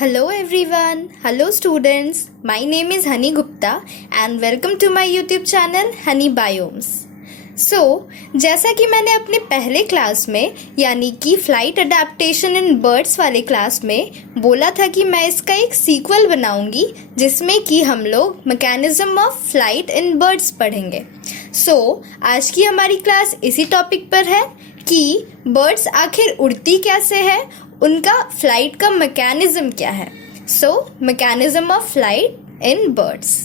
Hello everyone, hello students. My name is Honey Gupta and welcome to my YouTube channel Honey Biomes. जैसा कि मैंने अपने पहले class में यानी कि फ्लाइट अडेप्टेशन इन बर्ड्स वाले क्लास में बोला था कि मैं इसका एक सीक्वल बनाऊंगी जिसमें कि हम लोग mechanism of flight in birds पढ़ेंगे। आज की हमारी क्लास इसी टॉपिक पर है कि बर्ड्स आखिर उड़ती कैसे है, उनका फ्लाइट का मैकेनिज्म क्या है। Mechanism of flight in birds.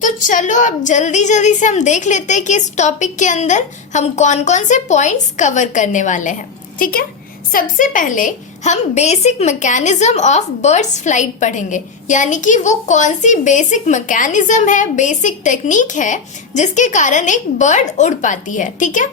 तो चलो अब जल्दी से हम देख लेते हैं कि इस टॉपिक के अंदर हम कौन कौन से पॉइंट्स कवर करने वाले हैं। ठीक है, सबसे पहले हम basic mechanism of birds flight पढ़ेंगे, यानी कि वो कौन सी बेसिक मैकेनिज्म है, बेसिक टेक्निक है जिसके कारण एक बर्ड उड़ पाती है। ठीक है,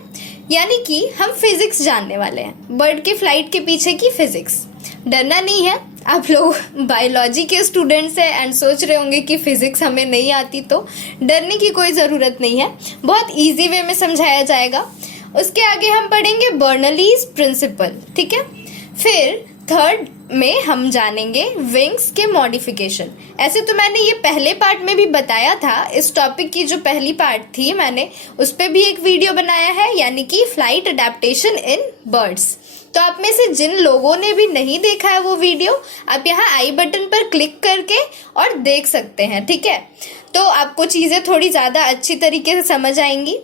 यानी कि हम फिजिक्स जानने वाले हैं, बर्ड के फ्लाइट के पीछे की फिजिक्स। डरना नहीं है, आप लोग बायोलॉजी के स्टूडेंट्स हैं एंड सोच रहे होंगे कि फिजिक्स हमें नहीं आती, तो डरने की कोई ज़रूरत नहीं है, बहुत इजी वे में समझाया जाएगा। उसके आगे हम पढ़ेंगे बर्नौलीज प्रिंसिपल। ठीक है, फिर थर्ड में हम जानेंगे विंग्स के मॉडिफिकेशन। ऐसे तो मैंने ये पहले पार्ट में भी बताया था, इस टॉपिक की जो पहली पार्ट थी मैंने उस पर भी एक वीडियो बनाया है, यानी कि फ्लाइट अडेप्टेशन इन बर्ड्स। तो आप में से जिन लोगों ने भी नहीं देखा है वो वीडियो, आप यहाँ आई बटन पर क्लिक करके और देख सकते हैं। ठीक है, तो आपको चीज़ें थोड़ी ज़्यादा अच्छी तरीके से समझ आएंगी।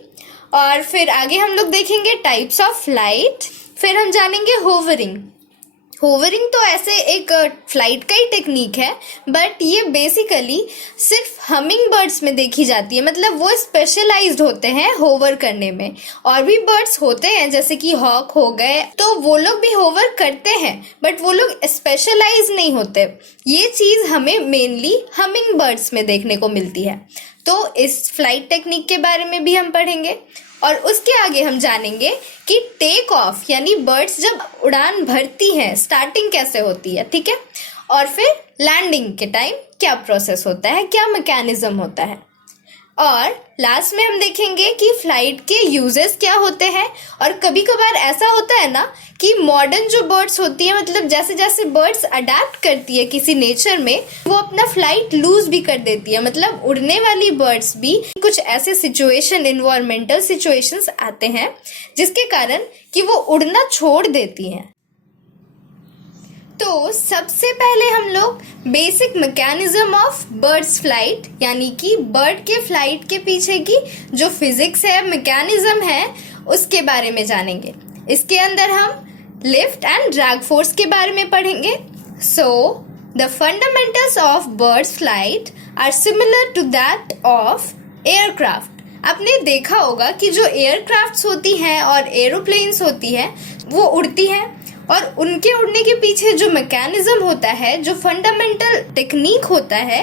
और फिर आगे हम लोग देखेंगे टाइप्स ऑफ फ्लाइट, फिर हम जानेंगे होवरिंग। होवरिंग तो ऐसे एक फ्लाइट का ही टेक्निक है, बट ये बेसिकली सिर्फ हमिंग बर्ड्स में देखी जाती है, मतलब वो स्पेशलाइज्ड होते हैं होवर करने में। और भी बर्ड्स होते हैं जैसे कि हॉक हो गए, तो वो लोग भी होवर करते हैं, बट वो लोग स्पेशलाइज नहीं होते। ये चीज़ हमें मेनली हमिंग बर्ड्स में देखने को मिलती है। तो इस फ्लाइट टेक्निक के बारे में भी हम पढ़ेंगे। और उसके आगे हम जानेंगे कि टेक ऑफ यानी बर्ड्स जब उड़ान भरती हैं स्टार्टिंग कैसे होती है। ठीक है, और फिर लैंडिंग के टाइम क्या प्रोसेस होता है, क्या मैकेनिज्म होता है। और लास्ट में हम देखेंगे कि फ्लाइट के यूजेस क्या होते हैं। और कभी कभार ऐसा होता है ना कि मॉडर्न जो बर्ड्स होती है, मतलब जैसे जैसे बर्ड्स अडेप्ट करती है किसी नेचर में, वो अपना फ्लाइट लूज भी कर देती है। मतलब उड़ने वाली बर्ड्स भी कुछ ऐसे सिचुएशन, इन्वायरमेंटल सिचुएशंस आते हैं जिसके कारण कि वो उड़ना छोड़ देती हैं। तो सबसे पहले हम लोग basic mechanism of birds flight, यानी कि बर्ड के फ्लाइट के पीछे की जो फिजिक्स है, मैकेनिज्म है, उसके बारे में जानेंगे। इसके अंदर हम लिफ्ट एंड ड्रैग फोर्स के बारे में पढ़ेंगे। The fundamentals of birds flight are similar to that of aircraft. आपने देखा होगा कि जो एयरक्राफ्ट्स होती हैं और एरोप्लेन्स होती हैं वो उड़ती हैं, और उनके उड़ने के पीछे जो मैकेनिज्म होता है, जो फंडामेंटल टेक्निक होता है,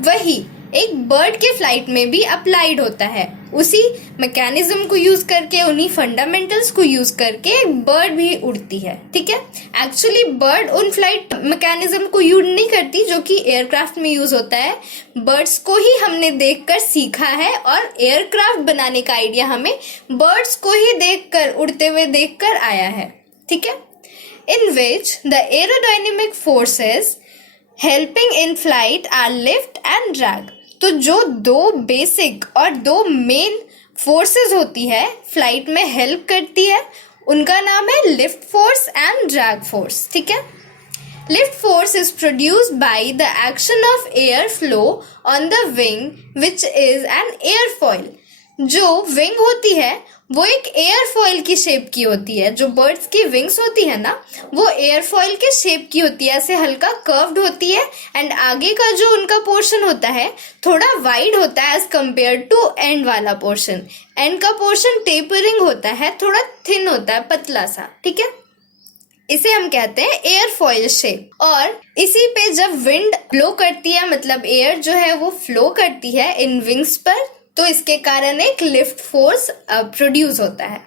वही एक बर्ड के फ्लाइट में भी अप्लाइड होता है। उसी मैकेनिज्म को यूज करके, उन्हीं फंडामेंटल्स को यूज करके एक बर्ड भी उड़ती है। ठीक है, एक्चुअली बर्ड उन फ्लाइट मैकेनिज्म को यूज नहीं करती जो कि एयरक्राफ्ट में यूज होता है। बर्ड्स को ही हमने देखकर सीखा है और एयरक्राफ्ट बनाने का आइडिया हमें बर्ड्स को ही देखकर, उड़ते हुए देखकर आया है। ठीक है, in which the aerodynamic forces helping in flight are lift and drag। तो जो दो बेसिक और दो मेन फोर्सेस होती है फ्लाइट में हेल्प करती है, उनका नाम है lift force and drag force. ठीक है, lift force is produced by the action of air flow on the wing which is an airfoil. जो विंग होती है वो एक एयरफॉइल की शेप की होती है। जो बर्ड्स की विंग्स होती है ना, वो एयरफॉइल के शेप की होती है, ऐसे हल्का कर्व्ड होती है, एंड आगे का जो उनका पोर्शन होता है थोड़ा वाइड होता है एज कम्पेयर टू एंड वाला पोर्शन। एंड का पोर्शन टेपरिंग होता है, थोड़ा थिन होता है, पतला सा। ठीक है, इसे हम कहते हैं एयरफॉइल शेप। और इसी पे जब विंड ब्लो करती है, मतलब एयर जो है वो फ्लो करती है इन विंग्स पर, तो इसके कारण एक लिफ्ट फोर्स प्रोड्यूस होता है।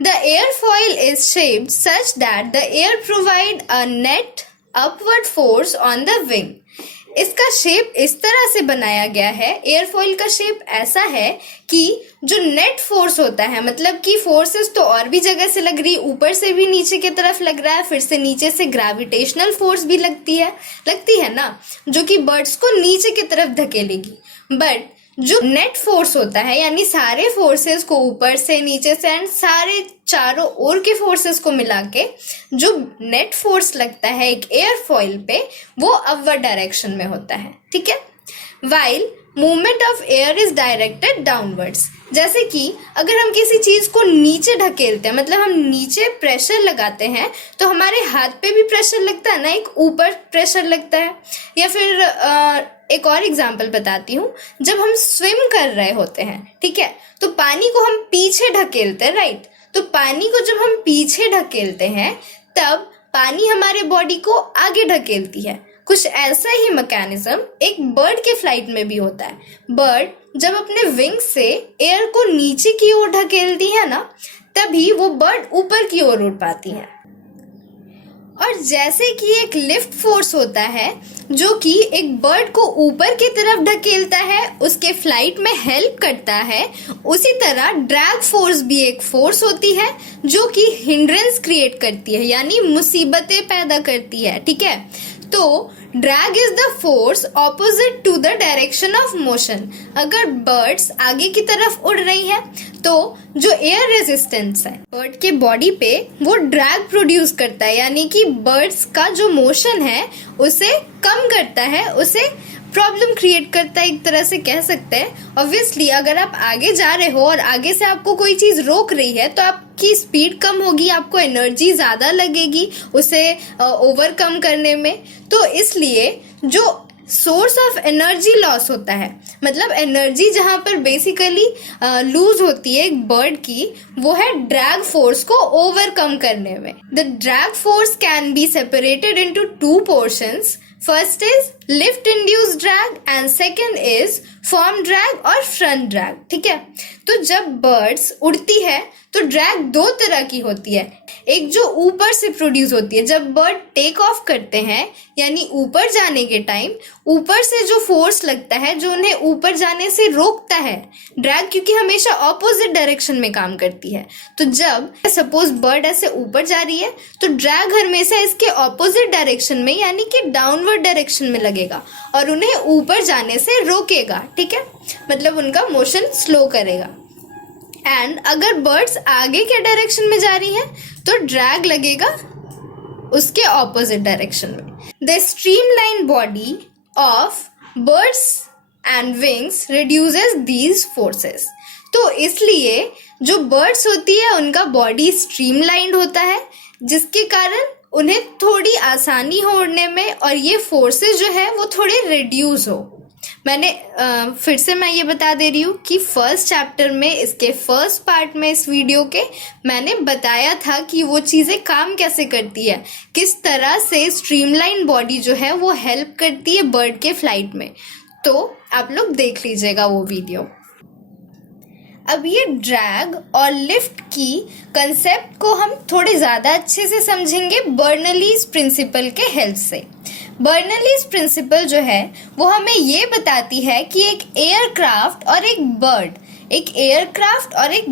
The airfoil is shaped such that the air provide a net upward force on the wing. इसका शेप इस तरह से बनाया गया है, एयरफॉइल का शेप ऐसा है कि जो नेट फोर्स होता है, मतलब कि फोर्सेस तो और भी जगह से लग रही, ऊपर से भी नीचे की तरफ लग रहा है, फिर से नीचे से ग्रेविटेशनल फोर्स भी लगती है ना, जो कि बर्ड्स को नीचे की तरफ धकेलेगी। बट जो नेट फोर्स होता है, यानी सारे फोर्सेस को ऊपर से नीचे से एंड सारे चारों ओर के फोर्सेस को मिला के जो नेट फोर्स लगता है एक एयरफॉइल पे, वो अपवर्ड डायरेक्शन में होता है, ठीक है। While movement of air is directed downwards, जैसे कि अगर हम किसी चीज को नीचे ढकेलते हैं, मतलब हम नीचे प्रेशर लगाते हैं, तो हमारे हाथ पे भी प्रेशर लगता है ना, एक ऊपर प्रेशर लगता है। या फिर एक और एग्जांपल बताती हूँ, जब हम स्विम कर रहे होते हैं, ठीक है, तो पानी को हम पीछे ढकेलते हैं, राइट। तो पानी को जब हम पीछे ढकेलते हैं तब पानी हमारे बॉडी को आगे ढकेलती है। कुछ ऐसा ही मैकेनिज्म एक बर्ड के फ्लाइट में भी होता है। बर्ड जब अपने विंग्स से एयर को नीचे की ओर ढकेलती है ना, तभी वो बर्ड ऊपर की ओर उड़ पाती है। और जैसे कि एक लिफ्ट फोर्स होता है जो कि एक बर्ड को ऊपर की तरफ ढकेलता है, उसके फ्लाइट में हेल्प करता है, उसी तरह ड्रैग फोर्स भी एक फोर्स होती है जो कि हिंड्रेंस क्रिएट करती है, यानी मुसीबतें पैदा करती है, ठीक है। तो drag is the force opposite to the direction of motion. अगर बर्ड्स आगे की तरफ उड़ रही है तो जो एयर रेजिस्टेंस है बर्ड के बॉडी पे, वो ड्रैग प्रोड्यूस करता है, यानी कि बर्ड्स का जो मोशन है उसे कम करता है, उसे प्रॉब्लम क्रिएट करता है, एक तरह से कह सकते हैं। ऑब्वियसली अगर आप आगे जा रहे हो और आगे से आपको कोई चीज रोक रही है तो आपकी स्पीड कम होगी, आपको एनर्जी ज्यादा लगेगी उसे ओवरकम करने में। तो इसलिए जो सोर्स ऑफ एनर्जी लॉस होता है, मतलब एनर्जी जहां पर बेसिकली लूज होती है एक बर्ड की, वो है ड्रैग फोर्स को ओवरकम करने में। The drag force can be separated into two portions. First is lift induce drag and second is form drag और फ्रंट ड्रैग, ठीक है। तो जब बर्ड्स उड़ती है तो ड्रैग दो तरह की होती है। एक जो ऊपर से प्रोड्यूस होती है, जब बर्ड टेक ऑफ करते हैं, यानी ऊपर जाने के टाइम ऊपर से जो फोर्स लगता है जो उन्हें ऊपर जाने से रोकता है, ड्रैग क्योंकि हमेशा ऑपोजिट डायरेक्शन में काम करती है। तो जब सपोज बर्ड ऐसे ऊपर जा रही है तो ड्रैग हमेशा इसके ऑपोजिट डायरेक्शन में, यानी कि डाउनवर्ड डायरेक्शन में लगेगा और उन्हें ऊपर जाने से रोकेगा, ठीक है, मतलब उनका मोशन स्लो करेगा। एंड अगर बर्ड्स आगे के डायरेक्शन में जा रही हैं तो ड्रैग लगेगा उसके ऑपोजिट डायरेक्शन में। The streamline body of birds and wings reduces these forces. तो इसलिए जो बर्ड्स होती है उनका बॉडी स्ट्रीमलाइंड होता है, जिसके कारण उन्हें थोड़ी आसानी हो उड़ने में और ये फोर्सेस जो है वो थोड़े रिड्यूस हो। मैंने फिर से मैं ये बता दे रही हूँ कि फर्स्ट चैप्टर में, इसके फर्स्ट पार्ट में इस वीडियो के मैंने बताया था कि वो चीज़ें काम कैसे करती है, किस तरह से स्ट्रीमलाइन बॉडी जो है वो हेल्प करती है बर्ड के फ्लाइट में। तो आप लोग देख लीजिएगा वो वीडियो। अब ये ड्रैग और लिफ्ट की कंसेप्ट को हम थोड़े ज़्यादा अच्छे से समझेंगे बर्नौलीज़ प्रिंसिपल के हेल्प से। बर्नौलीज़ प्रिंसिपल जो है वो हमें ये बताती है कि एक एयरक्राफ्ट और एक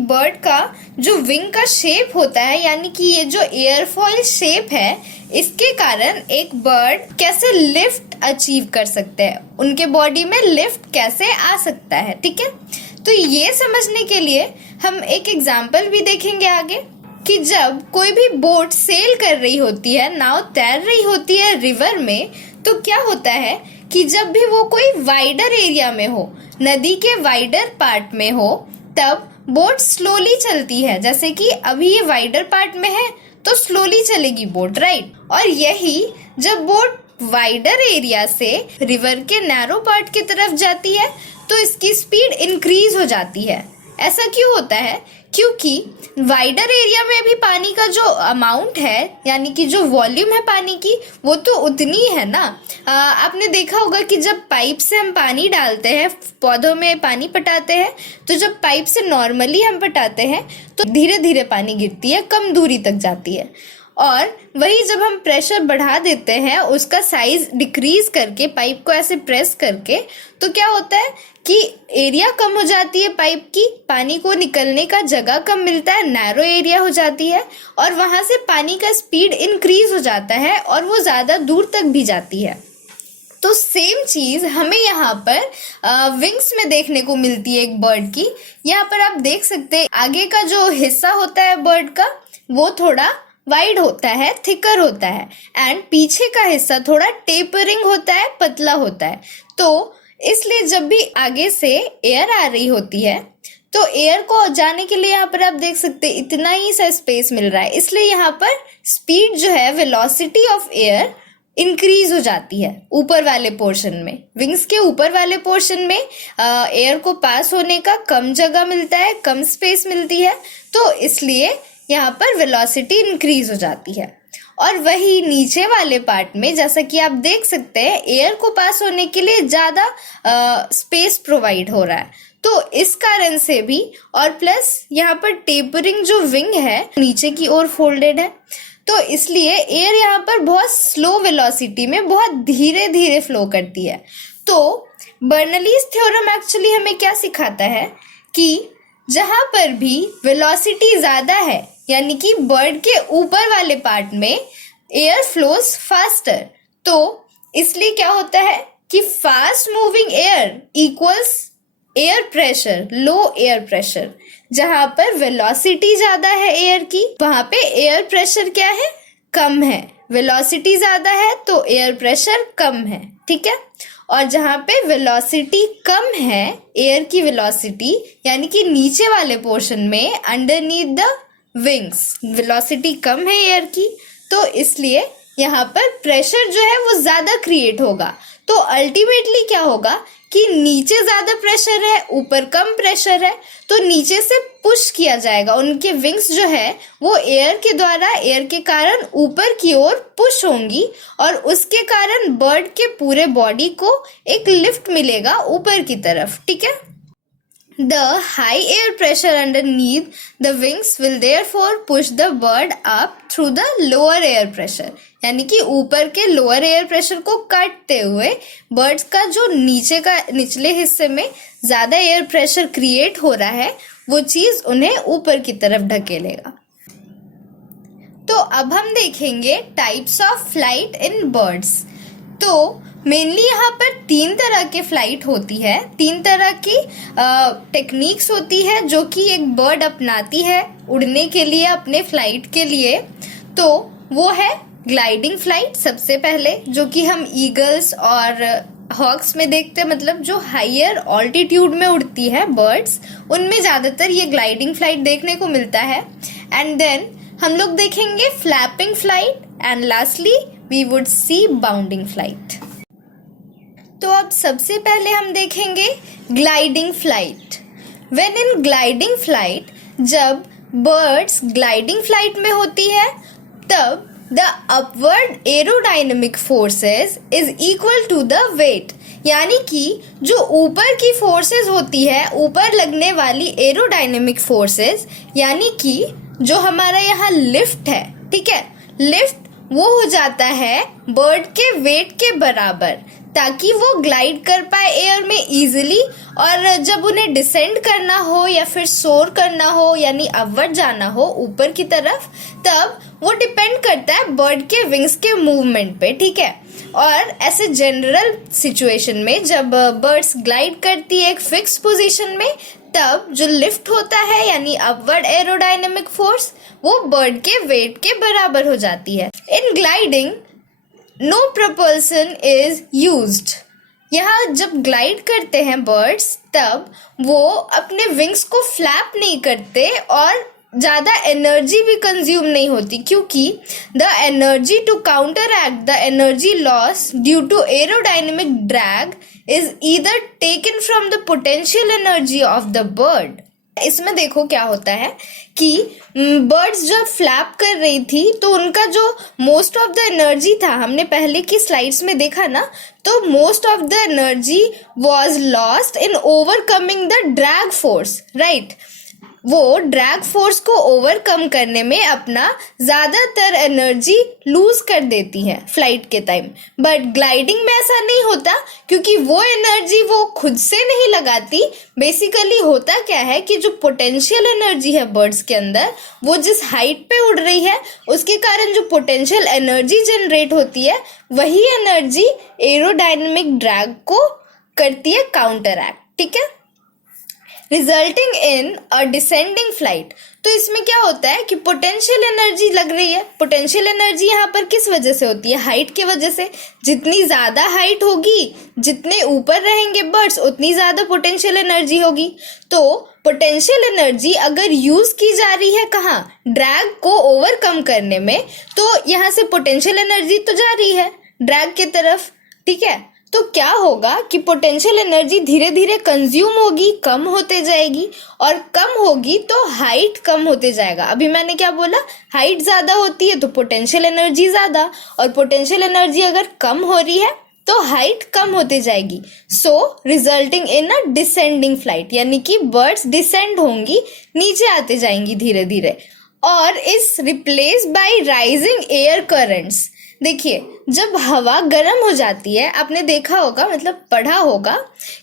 बर्ड का जो विंग का शेप होता है, यानी कि ये जो एयरफॉइल शेप है, इसके कारण एक बर्ड कैसे लिफ्ट अचीव कर सकते हैं, उनके बॉडी में लिफ्ट कैसे आ सकता है, ठीक है। तो ये समझने के लिए हम एक एग्जाम्पल भी देखेंगे आगे कि जब कोई भी बोट सेल कर रही होती है, नाव तैर रही होती है रिवर में, तो क्या होता है कि जब भी वो कोई वाइडर एरिया में हो, नदी के वाइडर पार्ट में हो, तब बोट स्लोली चलती है। जैसे कि अभी ये वाइडर पार्ट में है तो स्लोली चलेगी बोट, राइट। और यही जब बोट वाइडर एरिया से रिवर के नैरो पार्ट की तरफ जाती है तो इसकी स्पीड इंक्रीज हो जाती है। ऐसा क्यों होता है? क्योंकि वाइडर एरिया में भी पानी का जो अमाउंट है, यानी कि जो वॉल्यूम है पानी की, वो तो उतनी ही है ना। आपने देखा होगा कि जब पाइप से हम पानी डालते हैं, पौधों में पानी पटाते हैं, तो जब पाइप से नॉर्मली हम पटाते हैं तो धीरे धीरे पानी गिरती है, कम दूरी तक जाती है। और वही जब हम प्रेशर बढ़ा देते हैं उसका साइज डिक्रीज करके, पाइप को ऐसे प्रेस करके, तो क्या होता है कि एरिया कम हो जाती है पाइप की, पानी को निकलने का जगह कम मिलता है, नैरो एरिया हो जाती है और वहां से पानी का स्पीड इंक्रीज हो जाता है और वो ज़्यादा दूर तक भी जाती है। तो सेम चीज़ हमें यहाँ पर विंग्स में देखने को मिलती है एक बर्ड की। यहाँ पर आप देख सकते हैं आगे का जो हिस्सा होता है बर्ड का वो थोड़ा वाइड होता है, थिकर होता है, एंड पीछे का हिस्सा थोड़ा टेपरिंग होता है, पतला होता है। तो इसलिए जब भी आगे से एयर आ रही होती है तो एयर को जाने के लिए यहाँ पर आप देख सकते हैं इतना ही सा स्पेस मिल रहा है, इसलिए यहाँ पर स्पीड जो है, वेलोसिटी ऑफ एयर इंक्रीज हो जाती है ऊपर वाले पोर्शन में। विंग्स के ऊपर वाले पोर्शन में एयर को पास होने का कम जगह मिलता है, कम स्पेस मिलती है, तो इसलिए यहाँ पर वेलोसिटी इंक्रीज हो जाती है। और वही नीचे वाले पार्ट में जैसा कि आप देख सकते हैं एयर को पास होने के लिए ज़्यादा स्पेस प्रोवाइड हो रहा है, तो इस कारण से भी, और प्लस यहाँ पर टेपरिंग जो विंग है नीचे की ओर फोल्डेड है, तो इसलिए एयर यहाँ पर बहुत स्लो वेलोसिटी में बहुत धीरे धीरे फ्लो करती है। तो बर्नौलीज थ्योरम एक्चुअली हमें क्या सिखाता है कि जहाँ पर भी वेलोसिटी ज़्यादा है, यानी कि बर्ड के ऊपर वाले पार्ट में एयर फ्लोज फास्टर, तो इसलिए क्या होता है कि fast moving air equals air pressure, low air pressure. जहाँ पर वेलोसिटी ज़्यादा है एयर की, वहाँ पे एयर प्रेशर क्या है, कम है। वेलोसिटी ज़्यादा है तो एयर प्रेशर कम है, ठीक है। और जहाँ पे वेलोसिटी कम है, एयर की वेलोसिटी, यानी कि नीचे वाले पोर्शन में अंडरनीथ द विंग्स वेलोसिटी कम है एयर की, तो इसलिए यहाँ पर प्रेशर जो है वो ज़्यादा क्रिएट होगा। तो अल्टीमेटली क्या होगा कि नीचे ज़्यादा प्रेशर है, ऊपर कम प्रेशर है, तो नीचे से पुश किया जाएगा। उनके विंग्स जो है वो एयर के द्वारा, एयर के कारण ऊपर की ओर पुश होंगी और उसके कारण बर्ड के पूरे बॉडी को एक लिफ्ट मिलेगा ऊपर की तरफ, ठीक है। The high air pressure underneath the wings will therefore push the bird up through the lower air pressure, यानी कि ऊपर के लोअर एयर प्रेशर को काटते हुए बर्ड्स का जो निचले हिस्से में ज़्यादा एयर प्रेशर क्रिएट हो रहा है वो चीज़ उन्हें ऊपर की तरफ ढकेलेगा। तो अब हम देखेंगे types of flight in birds. तो मेनली यहाँ पर 3 तरह के फ्लाइट होती है, 3 तरह की टेक्निक्स होती है जो कि एक बर्ड अपनाती है उड़ने के लिए, अपने फ्लाइट के लिए। तो वो है ग्लाइडिंग फ्लाइट सबसे पहले, जो कि हम ईगल्स और हॉक्स में देखते हैं, मतलब जो हायर ऑल्टीट्यूड में उड़ती है बर्ड्स, उनमें ज़्यादातर ये ग्लाइडिंग फ्लाइट देखने को मिलता है। एंड देन हम लोग देखेंगे flapping flight, and lastly we would see bounding flight. तो अब सबसे पहले हम देखेंगे gliding flight. When in gliding flight, जब बर्ड्स ग्लाइडिंग फ्लाइट में होती है तब the upward aerodynamic forces is equal to the weight, यानी कि जो ऊपर की फोर्सेस होती है, ऊपर लगने वाली एरोडायनेमिक फोर्सेस, यानी कि जो हमारा यहाँ लिफ्ट है, ठीक है, लिफ्ट वो हो जाता है बर्ड के वेट के बराबर, ताकि वो ग्लाइड कर पाए एयर में इजीली। और जब उन्हें डिसेंड करना हो या फिर सोर करना हो, यानी अपवर्ड जाना हो ऊपर की तरफ, तब वो डिपेंड करता है बर्ड के विंग्स के मूवमेंट पे, ठीक है। और ऐसे जनरल सिचुएशन में जब बर्ड्स ग्लाइड करती है एक फिक्स पोजीशन में, तब जो लिफ्ट होता है यानी अपवर्ड एरोडायनेमिक फोर्स, वो बर्ड के वेट के बराबर हो जाती है। In gliding no propulsion is used। यहाँ जब ग्लाइड करते हैं बर्ड्स तब वो अपने विंग्स को फ्लैप नहीं करते और ज़्यादा एनर्जी भी कंज्यूम नहीं होती, क्योंकि the energy to counteract the energy loss due to aerodynamic drag is either taken from the potential energy of the bird. इसमें देखो क्या होता है कि बर्ड्स जब फ्लैप कर रही थी तो उनका जो मोस्ट ऑफ द एनर्जी था, हमने पहले की स्लाइड्स में देखा ना, तो most of the energy was lost in overcoming the drag force, right. वो ड्रैग फोर्स को ओवरकम करने में अपना ज़्यादातर एनर्जी लूज कर देती है फ्लाइट के टाइम। बट ग्लाइडिंग में ऐसा नहीं होता, क्योंकि वो एनर्जी वो खुद से नहीं लगाती। बेसिकली होता क्या है कि जो पोटेंशियल एनर्जी है बर्ड्स के अंदर, वो जिस हाइट पे उड़ रही है उसके कारण जो पोटेंशियल एनर्जी जनरेट होती है, वही एनर्जी एरोडायनेमिक ड्रैग को करती है काउंटर एक्ट, ठीक है, resulting in a descending flight. तो इसमें क्या होता है कि पोटेंशियल एनर्जी लग रही है। पोटेंशियल एनर्जी यहाँ पर किस वजह से होती है? हाइट की वजह से। जितनी ज़्यादा हाइट होगी, जितने ऊपर रहेंगे बर्ड्स, उतनी ज़्यादा पोटेंशियल एनर्जी होगी। तो पोटेंशियल एनर्जी अगर यूज़ की जा रही है कहाँ? ड्रैग को ओवरकम करने में, तो यहाँ से पोटेंशियल एनर्जी तो जा रही है ड्रैग की तरफ, ठीक है। तो क्या होगा कि पोटेंशियल एनर्जी धीरे धीरे कंज्यूम होगी, कम होते जाएगी, और कम होगी तो हाइट कम होते जाएगा। अभी मैंने क्या बोला? हाइट ज़्यादा होती है तो पोटेंशियल एनर्जी ज़्यादा, और पोटेंशियल एनर्जी अगर कम हो रही है तो हाइट कम होते जाएगी। So resulting in a descending flight, यानी कि बर्ड्स डिसेंड होंगी, नीचे आते जाएंगी धीरे धीरे, और इस replace by rising air currents. देखिए, जब हवा गर्म हो जाती है, आपने देखा होगा, मतलब पढ़ा होगा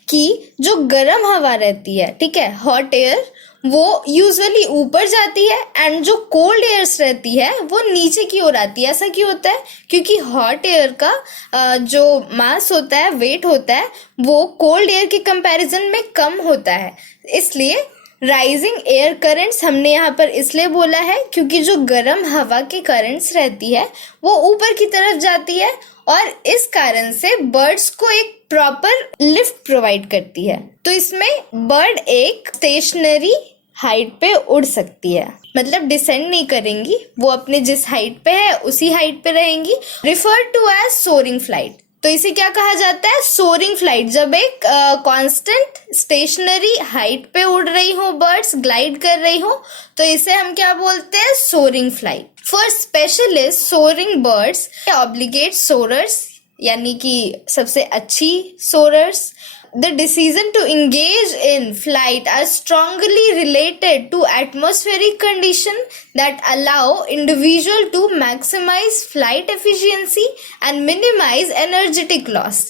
कि जो गर्म हवा रहती है, ठीक है, हॉट एयर, वो यूजुअली ऊपर जाती है, एंड जो कोल्ड एयर्स रहती है वो नीचे की ओर आती है। ऐसा क्यों होता है? क्योंकि हॉट एयर का जो मास होता है, वेट होता है, वो कोल्ड एयर के कंपैरिजन में कम होता है। इसलिए राइजिंग एयर करंट्स हमने यहाँ पर इसलिए बोला है क्योंकि जो गर्म हवा की करंट्स रहती है वो ऊपर की तरफ जाती है, और इस कारण से बर्ड्स को एक प्रॉपर लिफ्ट प्रोवाइड करती है। तो इसमें बर्ड एक स्टेशनरी हाइट पे उड़ सकती है, मतलब डिसेंड नहीं करेंगी, वो अपने जिस हाइट पे है उसी हाइट पे रहेंगी। Refer to as soaring flight. तो इसे क्या कहा जाता है? Soaring flight. जब एक कांस्टेंट स्टेशनरी हाइट पे उड़ रही हो बर्ड्स, ग्लाइड कर रही हो, तो इसे हम क्या बोलते हैं? Soaring flight. For specialist soaring birds, obligate soarers, यानी कि सबसे अच्छी सोरर्स, the decision to engage in flight are strongly related to atmospheric conditions that allow individual to maximize flight efficiency and minimize energetic loss.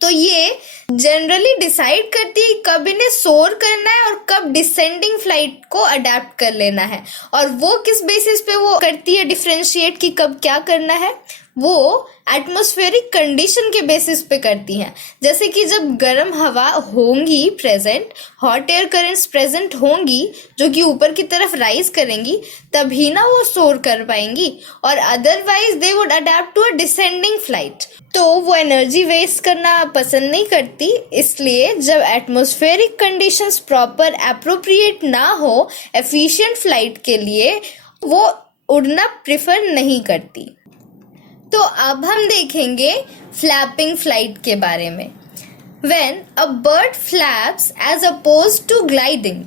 तो ये generally decide करती है कब इन्हें सोर करना है और कब डिसेंडिंग फ्लाइट को अडेप्ट कर लेना है, और वो किस बेसिस पे वो करती है डिफरेंशिएट कि कब क्या करना है? वो एटमॉस्फेरिक कंडीशन के बेसिस पे करती हैं। जैसे कि जब गर्म हवा होंगी present, hot air currents present होंगी जो कि ऊपर की तरफ राइज करेंगी, तभी ना वो सोर कर पाएंगी, और otherwise they would adapt to a descending flight. तो वो एनर्जी वेस्ट करना पसंद नहीं करती, इसलिए जब एटमॉस्फेरिक कंडीशंस प्रॉपर एप्रोप्रिएट ना हो एफिशिएंट फ्लाइट के लिए, वो उड़ना प्रेफर नहीं करती। तो अब हम देखेंगे फ्लैपिंग फ्लाइट के बारे में। When a bird flaps as opposed to gliding,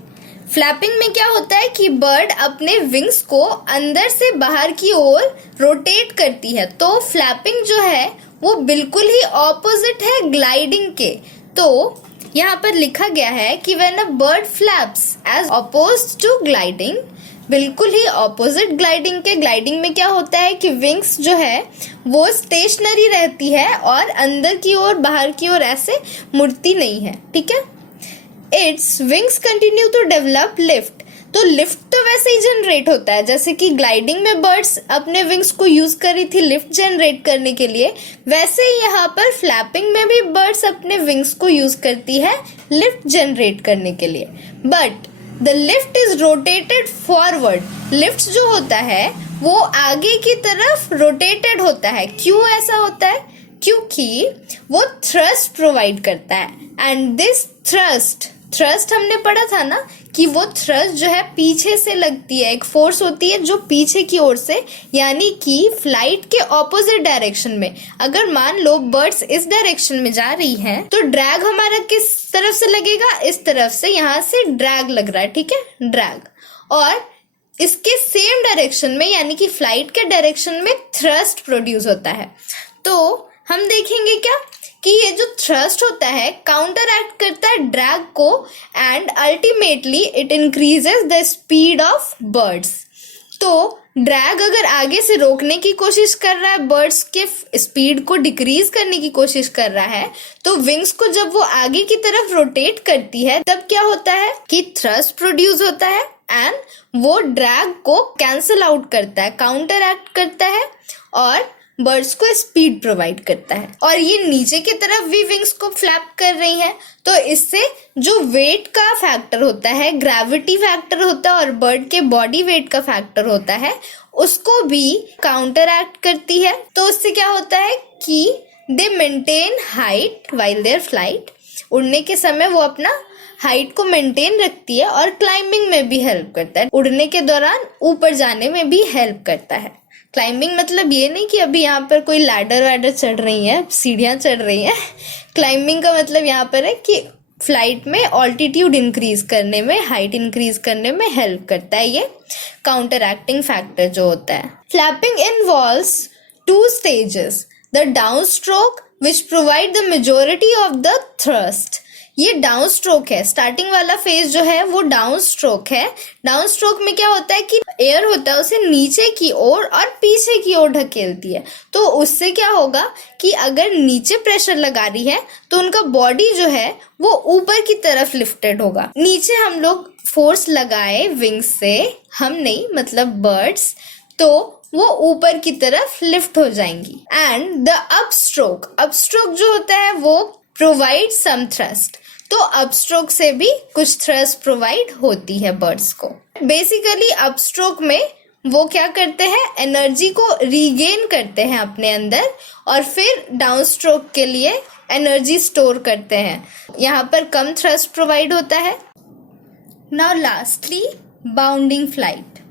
flapping में क्या होता है कि बर्ड अपने विंग्स को अंदर से बाहर की ओर रोटेट करती है। तो फ्लैपिंग जो है वो बिल्कुल ही ऑपोजिट है ग्लाइडिंग के। तो यहाँ पर लिखा गया है कि when a bird flaps as opposed to gliding, बिल्कुल ही ऑपोजिट ग्लाइडिंग के। ग्लाइडिंग में क्या होता है कि विंग्स जो है वो स्टेशनरी रहती है और अंदर की ओर बाहर की ओर ऐसे मुड़ती नहीं है, ठीक है। Its wings continue to develop lift. तो लिफ्ट तो वैसे ही जनरेट होता है, जैसे कि ग्लाइडिंग में बर्ड्स अपने विंग्स को यूज करी थी लिफ्ट जनरेट करने के लिए, वैसे ही यहाँ पर फ्लैपिंग में भी बर्ड्स अपने विंग्स को यूज करती है लिफ्ट जनरेट करने के लिए। But the lift is rotated forward. Lift जो होता है वो आगे की तरफ रोटेटेड होता है। क्यों ऐसा होता है? क्योंकि वो थ्रस्ट प्रोवाइड करता है, एंड दिस थ्रस्ट हमने पढ़ा था ना कि वो थ्रस्ट जो है पीछे से लगती है, एक फोर्स होती है जो पीछे की ओर से, यानी कि फ्लाइट के ऑपोजिट डायरेक्शन में। अगर मान लो बर्ड्स इस डायरेक्शन में जा रही हैं, तो ड्रैग हमारा किस तरफ से लगेगा? इस तरफ से, यहाँ से ड्रैग लग रहा है, ठीक है, ड्रैग। और इसके सेम डायरेक्शन में, यानी कि फ्लाइट के डायरेक्शन में थ्रस्ट प्रोड्यूस होता है। तो हम देखेंगे क्या कि ये जो थ्रस्ट होता है काउंटर एक्ट करता है ड्रैग को and ultimately it increases the speed of birds. तो ड्रैग अगर आगे से रोकने की कोशिश कर रहा है, बर्ड्स के स्पीड को डिक्रीज करने की कोशिश कर रहा है, तो विंग्स को जब वो आगे की तरफ रोटेट करती है तब क्या होता है कि थ्रस्ट प्रोड्यूस होता है एंड वो ड्रैग को कैंसिल आउट करता है, काउंटर एक्ट करता है और बर्ड्स को स्पीड प्रोवाइड करता है। और ये नीचे की तरफ भी विंग्स को फ्लैप कर रही हैं, तो इससे जो वेट का फैक्टर होता है, ग्रेविटी फैक्टर होता है और बर्ड के बॉडी वेट का फैक्टर होता है, उसको भी काउंटर एक्ट करती है। तो उससे क्या होता है कि they maintain height while their flight. उड़ने के समय वो अपना हाइट को मेंटेन रखती है और क्लाइंबिंग में भी हेल्प करता है। उड़ने के दौरान ऊपर जाने में भी हेल्प करता है। क्लाइंबिंग मतलब ये नहीं कि अभी यहाँ पर कोई लैडर वैडर चढ़ रही है, सीढ़ियाँ चढ़ रही हैं। क्लाइंबिंग का मतलब यहाँ पर है कि फ्लाइट में ऑल्टीट्यूड इंक्रीज करने में, हाइट इंक्रीज करने में हेल्प करता है ये काउंटर एक्टिंग फैक्टर जो होता है। Flapping involves 2 stages, the down stroke which provide the majority of the thrust. ये डाउन स्ट्रोक है, स्टार्टिंग वाला फेज जो है वो डाउन स्ट्रोक है। डाउन स्ट्रोक में क्या होता है कि एयर होता है उसे नीचे की ओर और पीछे की ओर ढकेलती है। तो उससे क्या होगा कि अगर नीचे प्रेशर लगा रही है तो उनका बॉडी जो है वो ऊपर की तरफ लिफ्टेड होगा। नीचे हम लोग फोर्स लगाए विंग्स से, हम नहीं मतलब बर्ड्स, तो वो ऊपर की तरफ लिफ्ट हो जाएंगी। एंड द अपस्ट्रोक जो होता है वो प्रोवाइड सम थ्रस्ट। तो अपस्ट्रोक से भी कुछ थ्रस्ट प्रोवाइड होती है बर्ड्स को। बेसिकली अपस्ट्रोक में वो क्या करते हैं, एनर्जी को रीगेन करते हैं अपने अंदर और फिर डाउन स्ट्रोक के लिए एनर्जी स्टोर करते हैं। यहाँ पर कम थ्रस्ट प्रोवाइड होता है। Now lastly bounding flight.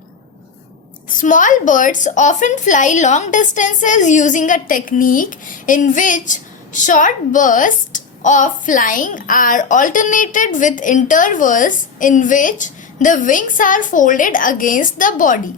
Small birds often fly long distances using a technique in which short bursts of flying are alternated with intervals in which the wings are folded against the body.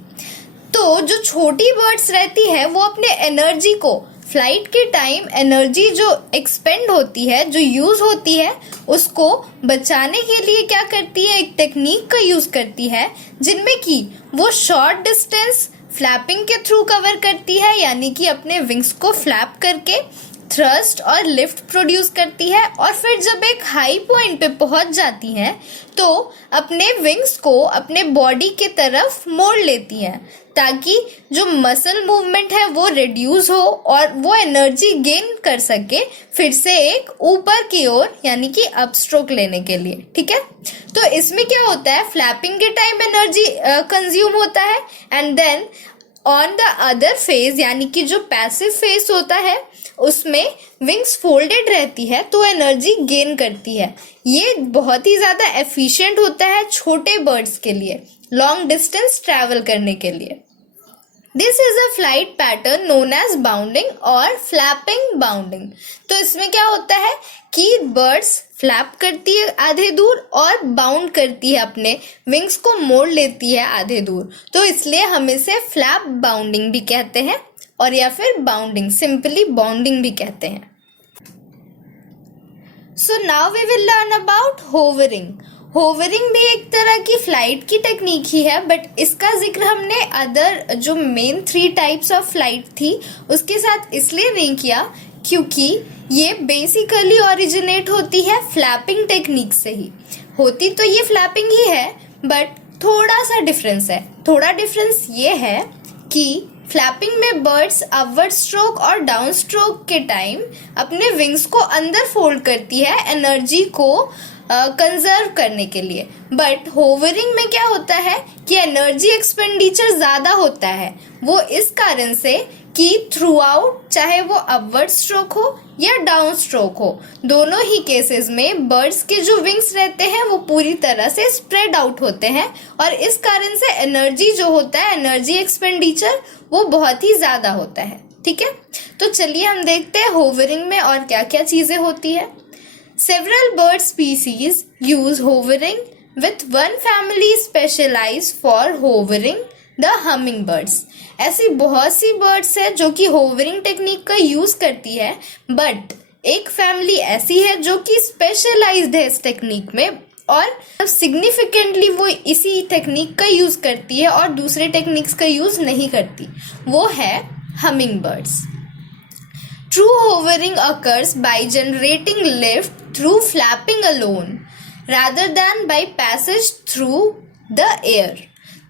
तो जो छोटी birds रहती है वो अपने energy को flight के time, energy जो एक्सपेंड होती है, जो यूज होती है, उसको बचाने के लिए क्या करती है, एक टेक्निक का यूज करती है जिनमें कि वो शॉर्ट डिस्टेंस फ्लैपिंग के थ्रू कवर करती है, यानी कि अपने विंग्स को फ्लैप करके थ्रस्ट और लिफ्ट प्रोड्यूस करती है और फिर जब एक हाई पॉइंट पे पहुंच जाती हैं तो अपने विंग्स को अपने बॉडी के तरफ मोड़ लेती हैं ताकि जो मसल मूवमेंट है वो रिड्यूस हो और वो एनर्जी गेन कर सके फिर से एक ऊपर की ओर, यानी कि अप स्ट्रोक लेने के लिए। ठीक है, तो इसमें क्या होता है, फ्लैपिंग के टाइम एनर्जी कंज्यूम होता है and then on the other phase, यानी कि जो पैसिव फेज होता है उसमें विंग्स फोल्डेड रहती है तो एनर्जी गेन करती है। ये बहुत ही ज़्यादा एफिशिएंट होता है छोटे बर्ड्स के लिए, लॉन्ग डिस्टेंस ट्रैवल करने के लिए। This is a flight pattern known as bounding और फ्लैपिंग बाउंडिंग। तो इसमें क्या होता है कि बर्ड्स फ्लैप करती है आधे दूर और बाउंड करती है, अपने विंग्स को मोड़ लेती है आधे दूर, तो इसलिए हम इसे फ्लैप बाउंडिंग भी कहते हैं और या फिर बाउंडिंग, सिंपली बाउंडिंग भी कहते हैं। So now we will learn about hovering. Hovering भी एक तरह की फ्लाइट की टेक्निक ही है, बट इसका जिक्र हमने अदर जो मेन 3 टाइप्स ऑफ फ्लाइट थी उसके साथ इसलिए नहीं किया क्योंकि ये बेसिकली ओरिजिनेट होती है फ्लैपिंग टेक्निक से ही। होती तो ये फ्लैपिंग ही है बट थोड़ा सा डिफरेंस है। थोड़ा डिफरेंस ये है कि फ्लैपिंग में बर्ड्स अपवर्ड स्ट्रोक और डाउन स्ट्रोक के टाइम अपने विंग्स को अंदर फोल्ड करती है एनर्जी को कंजर्व करने के लिए, बट होवरिंग में क्या होता है कि एनर्जी एक्सपेंडिचर ज़्यादा होता है। वो इस कारण से कि थ्रू आउट, चाहे वो अपवर्ड स्ट्रोक हो या डाउन स्ट्रोक हो, दोनों ही केसेस में बर्ड्स के जो विंग्स रहते हैं वो पूरी तरह से स्प्रेड आउट होते हैं और इस कारण से एनर्जी जो होता है, एनर्जी एक्सपेंडिचर, वो बहुत ही ज़्यादा होता है। ठीक है, तो चलिए हम देखते हैं होवरिंग में और क्या क्या चीज़ें होती है। Several bird species use hovering, with one family specialized for hovering, the hummingbirds. ऐसी बहुत सी बर्ड्स है जो कि होवरिंग टेक्निक का यूज करती है, बट एक फैमिली ऐसी है जो कि स्पेशलाइज्ड है इस टेक्निक में और सिग्निफिकेंटली वो इसी टेक्निक का यूज करती है और दूसरे टेक्निक्स का यूज नहीं करती, वो है humming birds. True hovering occurs by generating lift through flapping alone rather than by passage through the air।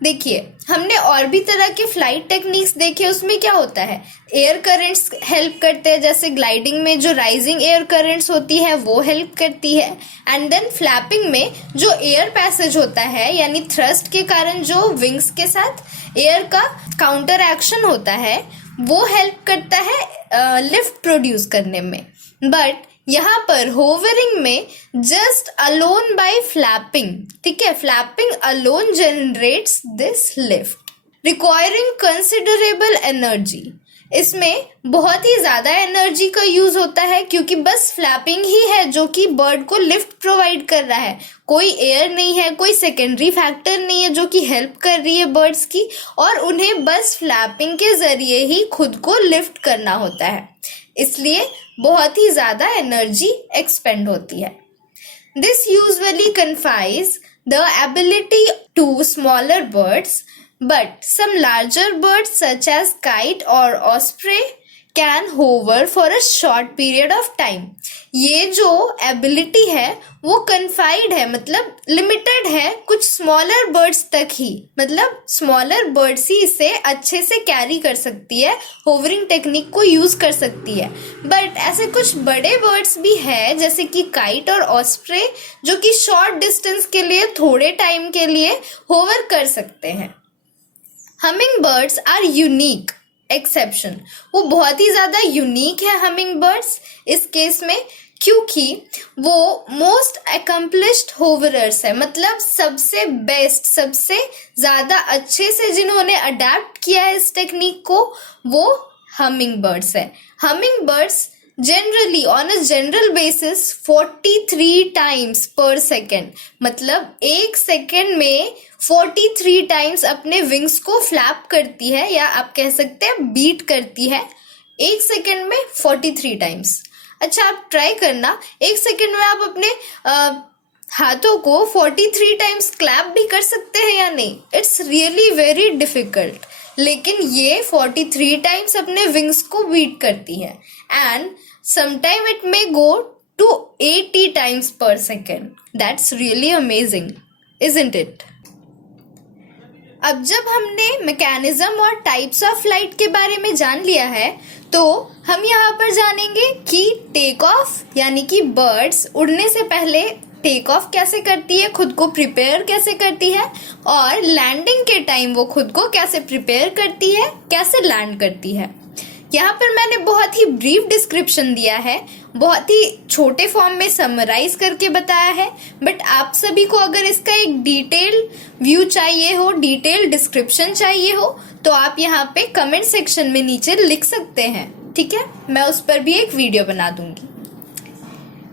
देखिए, हमने और भी तरह के फ्लाइट टेक्निक्स देखे, उसमें क्या होता है, एयर करंट्स हेल्प करते हैं, जैसे ग्लाइडिंग में जो राइजिंग एयर करंट्स होती है वो हेल्प करती है, एंड देन फ्लैपिंग में जो एयर पैसेज होता है यानी थ्रस्ट के कारण जो विंग्स के साथ एयर का काउंटर एक्शन होता है वो हेल्प करता है लिफ्ट प्रोड्यूस करने में। बट यहाँ पर होवरिंग में जस्ट अलोन बाय फ्लैपिंग, ठीक है, flapping alone generates this lift requiring considerable energy. इसमें बहुत ही ज़्यादा एनर्जी का यूज़ होता है क्योंकि बस फ्लैपिंग ही है जो कि बर्ड को लिफ्ट प्रोवाइड कर रहा है, कोई एयर नहीं है, कोई सेकेंडरी फैक्टर नहीं है जो कि हेल्प कर रही है बर्ड्स की, और उन्हें बस फ्लैपिंग के ज़रिए ही खुद को लिफ्ट करना होता है, इसलिए बहुत ही ज़्यादा एनर्जी एक्सपेंड होती है। This usually confines the ability to smaller birds, but some larger birds such as kite or osprey can hover for a short period of time। ये जो एबिलिटी है वो कन्फाइड है, मतलब लिमिटेड है कुछ स्मॉलर बर्ड्स तक ही, मतलब स्मॉलर बर्ड्स ही इसे अच्छे से कैरी कर सकती है, होवरिंग टेक्निक को यूज कर सकती है। बट ऐसे कुछ बड़े बर्ड्स भी है जैसे कि काइट और ऑस्प्रे जो कि शॉर्ट डिस्टेंस के लिए थोड़े टाइम के लिए होवर कर सकते हैं। Hummingbirds are unique exception, वो बहुत ही ज़्यादा यूनिक है हमिंग बर्ड्स इस केस में, क्योंकि वो मोस्ट अकम्पलिश्ड होवरर्स है, मतलब सबसे बेस्ट, सबसे ज़्यादा अच्छे से जिन्होंने अडेप्ट किया है इस टेक्निक को वो हमिंग बर्ड्स है। Humming birds generally on a general basis 43 times per second, मतलब एक सेकेंड में 43 टाइम्स अपने विंग्स को फ्लैप करती है, या आप कह सकते हैं बीट करती है, एक सेकेंड में 43 टाइम्स। अच्छा, आप ट्राई करना, एक सेकेंड में आप अपने हाथों को 43 टाइम्स क्लैप भी कर सकते हैं या नहीं? इट्स रियली वेरी डिफिकल्ट, लेकिन ये 43 टाइम्स अपने विंग्स को बीट करती है, and sometime it may go to 80 times per second. That's really amazing, isn't it? अब जब हमने मैकेनिज्म और टाइप्स ऑफ फ्लाइट के बारे में जान लिया है, तो हम यहाँ पर जानेंगे कि टेक ऑफ यानी कि बर्ड्स उड़ने से पहले टेक ऑफ कैसे करती है, खुद को प्रिपेयर कैसे करती है, और लैंडिंग के टाइम वो खुद को कैसे प्रिपेयर करती है, कैसे लैंड करती है। यहाँ पर मैंने बहुत ही ब्रीफ डिस्क्रिप्शन दिया है, बहुत ही छोटे फॉर्म में समराइज करके बताया है, बट आप सभी को अगर इसका एक डिटेल व्यू चाहिए हो, डिटेल डिस्क्रिप्शन चाहिए हो, तो आप यहाँ पे कमेंट सेक्शन में नीचे लिख सकते हैं, ठीक है, मैं उस पर भी एक वीडियो बना दूंगी।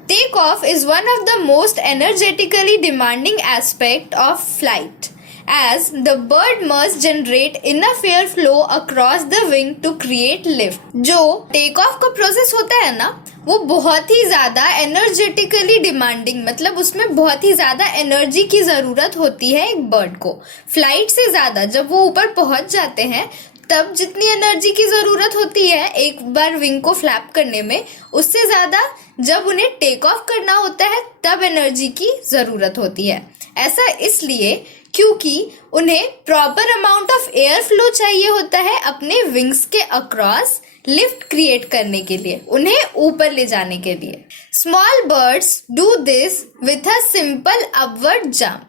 Take off is one of the most energetically demanding aspect of flight, as the bird must generate enough air flow across the wing to create lift। जो टेक ऑफ का प्रोसेस होता है ना, वो बहुत ही ज़्यादा एनर्जेटिकली डिमांडिंग, मतलब उसमें बहुत ही ज़्यादा एनर्जी की ज़रूरत होती है एक बर्ड को। फ्लाइट से ज़्यादा जब वो ऊपर पहुंच जाते हैं तब जितनी एनर्जी की ज़रूरत होती है एक बार विंग को फ्लैप करने में, उससे ज़्यादा जब उन्हें टेक ऑफ करना होता है तब एनर्जी की ज़रूरत होती है। ऐसा इसलिए क्योंकि उन्हें proper amount of air flow चाहिए होता है अपने विंग्स के अक्रॉस लिफ्ट क्रिएट करने के लिए, उन्हें ऊपर ले जाने के लिए। Small birds do this with a simple upward jump.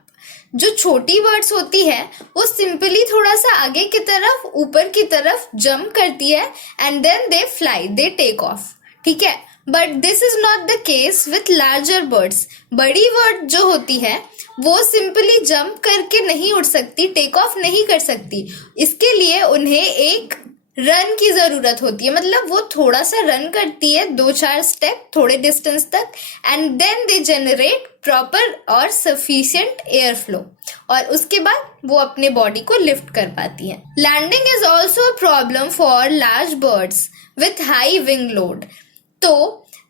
जो छोटी बर्ड्स होती है वो सिंपली थोड़ा सा आगे की तरफ, ऊपर की तरफ जंप करती है, and then they fly, they take off, ठीक है। But this is not the case with larger birds. बड़ी बर्ड जो होती है वो सिंपली जंप करके नहीं उड़ सकती, टेक ऑफ नहीं कर सकती, इसके लिए उन्हें एक रन की ज़रूरत होती है, मतलब वो थोड़ा सा रन करती है 2-4 स्टेप थोड़े डिस्टेंस तक, and then they generate proper और सफिशिएंट एयर फ्लो, और उसके बाद वो अपने बॉडी को लिफ्ट कर पाती है। Landing is also a problem for large birds with high wing load. तो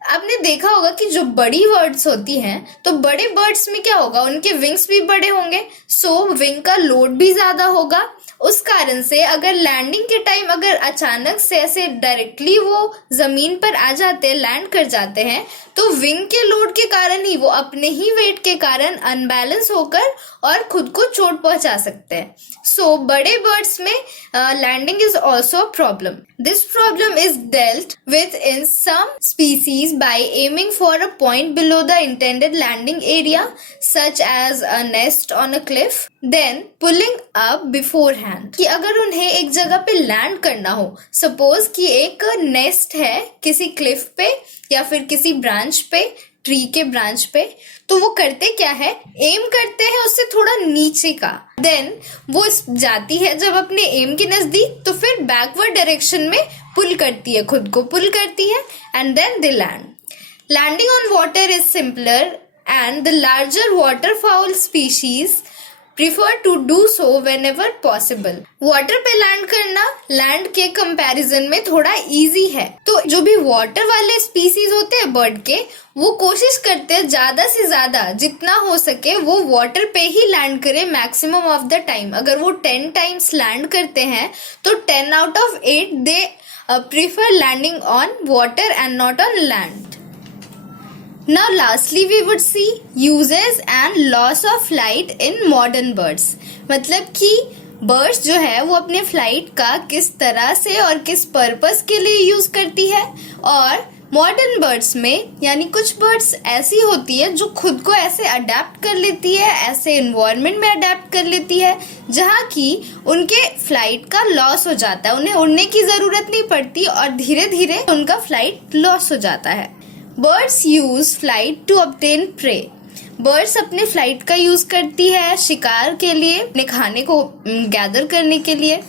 आपने देखा होगा कि जो बड़ी बर्ड्स होती हैं, तो बड़े बर्ड्स में क्या होगा, उनके विंग्स भी बड़े होंगे, सो विंग का लोड भी ज्यादा होगा। उस कारण से अगर लैंडिंग के टाइम अगर अचानक से ऐसे डायरेक्टली वो जमीन पर आ जाते हैं, लैंड कर जाते हैं, तो विंग के लोड के कारण ही वो अपने ही वेट के कारण अनबैलेंस होकर और खुद को चोट पहुंचा सकते हैं। सो बड़े बर्ड्स में landing is also a problem. This problem is dealt with in some species by aiming for a point below the intended landing area, such as a nest on a cliff, then pulling up beforehand। कि अगर उन्हें एक जगह पे land करना हो, suppose कि एक नेस्ट है किसी क्लिफ पे या फिर किसी ब्रांच पे, ट्री के ब्रांच पे, तो वो करते क्या है, एम करते हैं उससे थोड़ा नीचे का, देन वो जाती है जब अपने एम के नजदीक, तो फिर बैकवर्ड डायरेक्शन में पुल करती है, खुद को पुल करती है, and then they land. Landing on water is simpler and the larger waterfowl species prefer to do so whenever possible। Water पे लैंड करना लैंड के कंपैरिजन में थोड़ा इजी है, तो जो भी वाटर वाले स्पीसीज होते हैं बर्ड के, वो कोशिश करते हैं ज्यादा से ज्यादा जितना हो सके वो वाटर पे ही लैंड करे मैक्सिमम ऑफ द टाइम। अगर वो 10 टाइम्स लैंड करते हैं तो 10 out of 8 they prefer landing on water and not on land। Now lastly we would see uses and loss of flight in modern birds। मतलब कि birds जो है वो अपने फ्लाइट का किस तरह से और किस पर्पस के लिए यूज करती है, और मॉडर्न बर्ड्स में यानी कुछ बर्ड्स ऐसी होती है जो खुद को ऐसे अडेप्ट कर लेती है, ऐसे इन्वायरमेंट में अडेप्ट कर लेती है जहाँ की उनके फ्लाइट का लॉस हो जाता है, उन्हें उड़ने की जरूरत नहीं पड़ती और धीरे धीरे उनका फ्लाइट लॉस हो जाता है। Birds use flight to obtain prey. Birds अपने फ्लाइट का यूज करती है शिकार के लिए, अपने खाने को गैदर करने के लिए,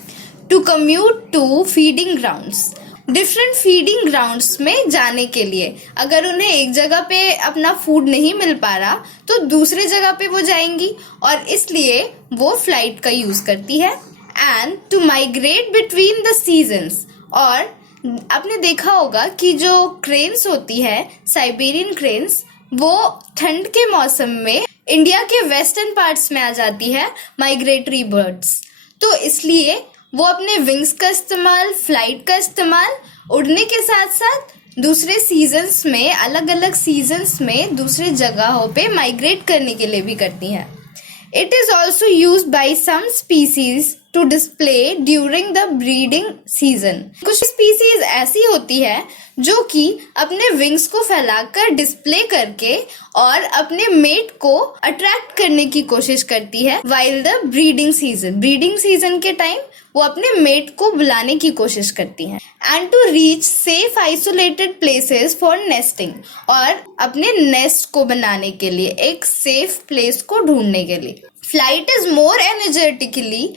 to commute to feeding grounds, different feeding grounds में जाने के लिए। अगर उन्हें एक जगह पे अपना फूड नहीं मिल पा रहा तो दूसरे जगह पे वो जाएंगी, और इसलिए वो फ्लाइट का यूज करती है। And to migrate between the seasons, और आपने देखा होगा कि जो क्रेन्स होती है, साइबेरियन क्रेन्स, वो ठंड के मौसम में इंडिया के वेस्टर्न पार्ट्स में आ जाती है, माइग्रेटरी बर्ड्स। तो इसलिए वो अपने विंग्स का इस्तेमाल, फ्लाइट का इस्तेमाल उड़ने के साथ साथ दूसरे सीजन्स में, अलग अलग सीजन्स में दूसरे जगहों पे माइग्रेट करने के लिए भी करती हैं। It is also used by some species to display during the breeding season। कुछ स्पीसीज ऐसी होती है जो कि अपने विंग्स को फैलाकर डिस्प्ले करके और अपने मेट को अट्रैक्ट करने की कोशिश करती है while the breeding season। Breeding season के टाइम वो अपने मेट को बुलाने की कोशिश करती हैं। And to reach safe isolated places for nesting, और अपने नेस्ट को बनाने के लिए, एक सेफ प्लेस को ढूंढने के लिए। Flight is more energetically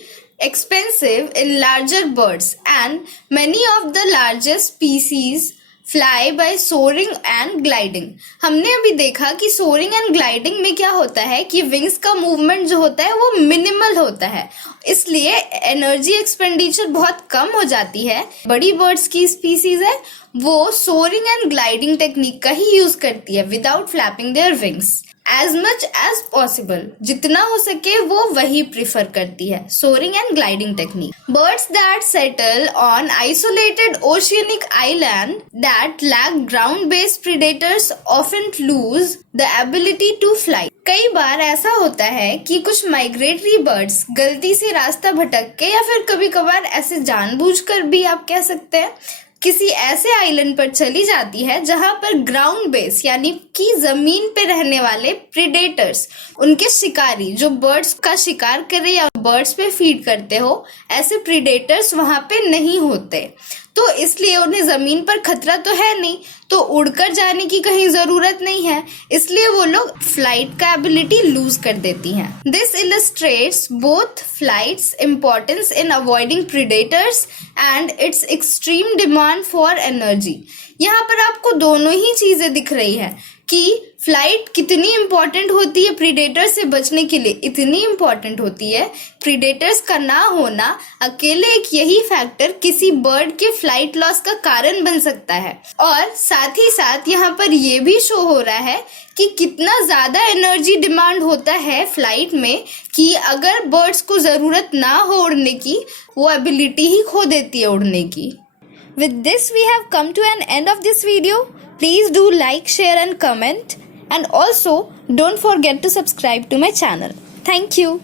expensive in larger birds and many of the largest species fly by soaring and gliding। हमने अभी देखा कि soaring and gliding में क्या होता है कि विंग्स का मूवमेंट जो होता है वो मिनिमल होता है, इसलिए एनर्जी एक्सपेंडिचर बहुत कम हो जाती है। बड़ी बर्ड्स की स्पीसीज है वो सोरिंग एंड ग्लाइडिंग टेक्निक का ही यूज करती है without flapping their wings. As much as possible, जितना हो सके वो वही प्रिफर करती है, soaring and gliding technique. Birds that settle on isolated oceanic island that lack ground based predators often lose the ability to fly. कई बार ऐसा होता है कि कुछ माइग्रेटरी बर्ड्स गलती से रास्ता भटक के या फिर कभी कभार ऐसे जानबूझकर भी आप कह सकते हैं किसी ऐसे आइलैंड पर चली जाती है जहां पर ग्राउंड बेस यानी कि जमीन पे रहने वाले प्रीडेटर्स, उनके शिकारी जो बर्ड्स का शिकार कर रहे या बर्ड्स पे फीड करते हो, ऐसे प्रीडेटर्स वहां पे नहीं होते, तो इसलिए उन्हें जमीन पर खतरा तो है नहीं, तो उड़कर जाने की कहीं जरूरत नहीं है, इसलिए वो लोग फ्लाइट का एबिलिटी लूज कर देती हैं। This illustrates both flights importance in avoiding predators and it's extreme demand for energy. यहाँ पर आपको दोनों ही चीजें दिख रही है कि फ्लाइट कितनी इंपॉर्टेंट होती है प्रीडेटर से बचने के लिए, इतनी इंपॉर्टेंट होती है प्रीडेटर्स का ना होना अकेले एक यही फैक्टर किसी बर्ड के फ्लाइट लॉस का कारण बन सकता है। और साथ ही साथ यहाँ पर ये भी शो हो रहा है कि कितना ज़्यादा एनर्जी डिमांड होता है फ्लाइट में कि अगर बर्ड्स को ज़रूरत ना हो उड़ने की, वो एबिलिटी ही खो देती है उड़ने की। With this we have come to an end of this video. Please do like, share and comment. And also don't forget to subscribe to my channel. Thank you.